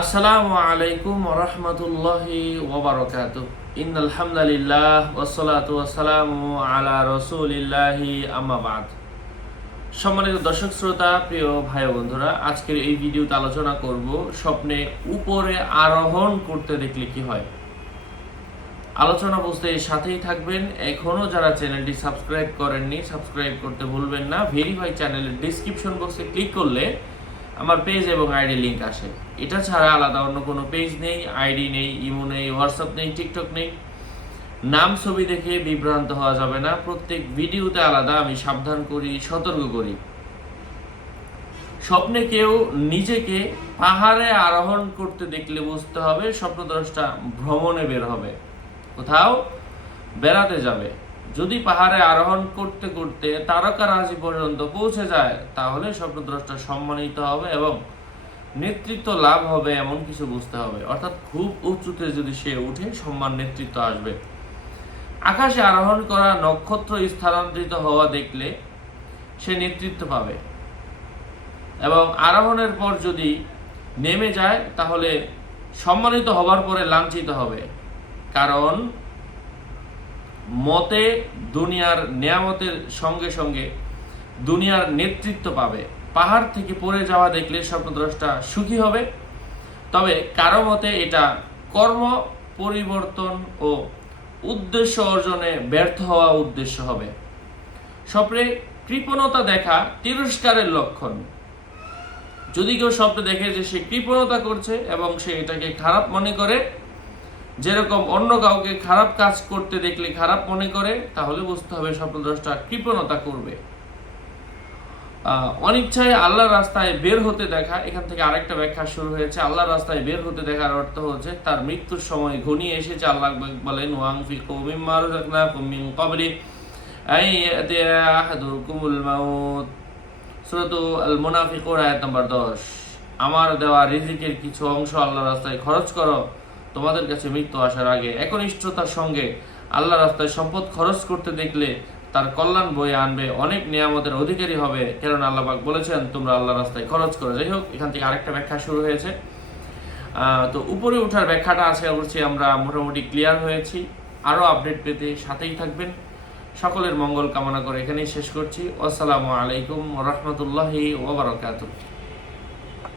আসসালামু আলাইকুম ওয়া রাহমাতুল্লাহি ওয়া বারাকাতুহু। ইন্নাল হামদালিল্লাহ ওয়াসসালাতু ওয়াসসালামু আলা রাসূলিল্লাহি আম্মা বা'দ। সম্মানিত দর্শক শ্রোতা, প্রিয় ভাই বন্ধুরা, আজকের এই ভিডিওতে আলোচনা করব স্বপ্নে উপরে আরোহণ করতে দেখলে কি হয়। আলোচনা বুঝতে সাথেই থাকবেন। এখনো যারা চ্যানেলটি সাবস্ক্রাইব করেননি, সাবস্ক্রাইব করতে ভুলবেন না। ভেরিফাই চ্যানেলের ডেসক্রিপশন বক্সে ক্লিক করলে আমার পেজ এবং আইডি লিংক আসে। এটা ছাড়া আলাদা অন্য কোনো পেজ নেই, আইডি নেই, ইমো নেই, হোয়াটসঅ্যাপ নেই, টিকটক নেই। নাম ছবি দেখে বিভ্রান্ত হওয়া যাবে না। প্রত্যেক ভিডিওতে আলাদা আমি সাবধান করি, সতর্ক করি। স্বপ্নে কেউ নিজেকে পাহাড়ে আরোহণ করতে দেখলে বুঝতে হবে স্বপ্নদ্রষ্টা ভ্রমণে বের হবে, কোথাও বেড়াতে যাবে। যদি পাহাড়ে আরোহণ করতে করতে তারকারাজি পর্যন্ত পৌঁছে যায়, তাহলে স্বপ্নদ্রষ্টা সম্মানিত হবে এবং নেতৃত্ব লাভ হবে এমন কিছু বুঝতে হবে। অর্থাৎ খুব উঁচুতে যদি সে উঠে, সম্মান নেতৃত্ব আসবে। আকাশে আরোহণ করা নক্ষত্র স্থানান্তরিত হওয়া দেখলে সে নেতৃত্ব পাবে এবং আরোহণের পর যদি নেমে যায়, তাহলে সম্মানিত হবার পরে লাঞ্ছিত হবে। কারণ মতে দুনিয়ার নিয়ামতের সঙ্গে সঙ্গে দুনিয়ার নেতৃত্ব পাবে। পাহাড় থেকে পড়ে যাওয়া দেখলে স্বপ্নদ্রষ্টা সুখী হবে, তবে কারো মতে এটা কর্ম পরিবর্তন ও উদ্দেশ্য অর্জনে ব্যর্থ হওয়া উদ্দেশ্য হবে। স্বপ্নে কৃপণতা দেখা তিরস্কারের লক্ষণ। যদি কেউ স্বপ্নে দেখে যে সে কৃপণতা করছে এবং সে এটাকে খারাপ মনে করে, যেরকম অন্য কাউকে খারাপ কাজ করতে দেখলে খারাপ মনে করে, তাহলে বুঝতে হবে স্বপ্নদ্রষ্টা কৃপণতা করবে। অনিচ্ছায় আল্লাহর রাস্তায় বের হতে দেখা, এখান থেকে আরেকটা ব্যাখ্যা শুরু হয়েছে। আল্লাহর রাস্তায় বের হতে দেখার অর্থ হচ্ছে তার মৃত্যুর সময় ঘনিয়ে এসেছে। আল্লাহ বলেন, ওয়ানফিকু মিম্মা রাযাকনাকুম মিন ক্বাবলি আন ইয়াতিয়া আহাদুকুমুল মাউত, সূরাতুল মুনাফিকুন আয়াত নম্বর 10। আমার দেওয়া রিজিকের কিছু অংশ আল্লাহর রাস্তায় খরচ করো তোমাদের কাছে মৃত্যু আসার আগে। একনিষ্ঠতার সঙ্গে আল্লাহর রাস্তায় সম্পদ খরচ করতে দেখলে তার কল্যাণ বয়ে আনবে, অনেক নিয়ামতের অধিকারী হবে। কারণ আল্লাহ পাক বলেছেন তোমরা আল্লাহর রাস্তায় খরচ করো। যাই হোক, এখান থেকে আরেকটা ব্যাখ্যা শুরু হয়েছে। তো উপরে ওঠার ব্যাখ্যাটা আশা করছি আমরা মোটামুটি ক্লিয়ার হয়েছি। আরও আপডেট পেতে সাথেই থাকবেন। সকলের মঙ্গল কামনা করে এখানেই শেষ করছি। আসসালামু আলাইকুম ওয়া রাহমাতুল্লাহি ওয়া বারাকাতুহু।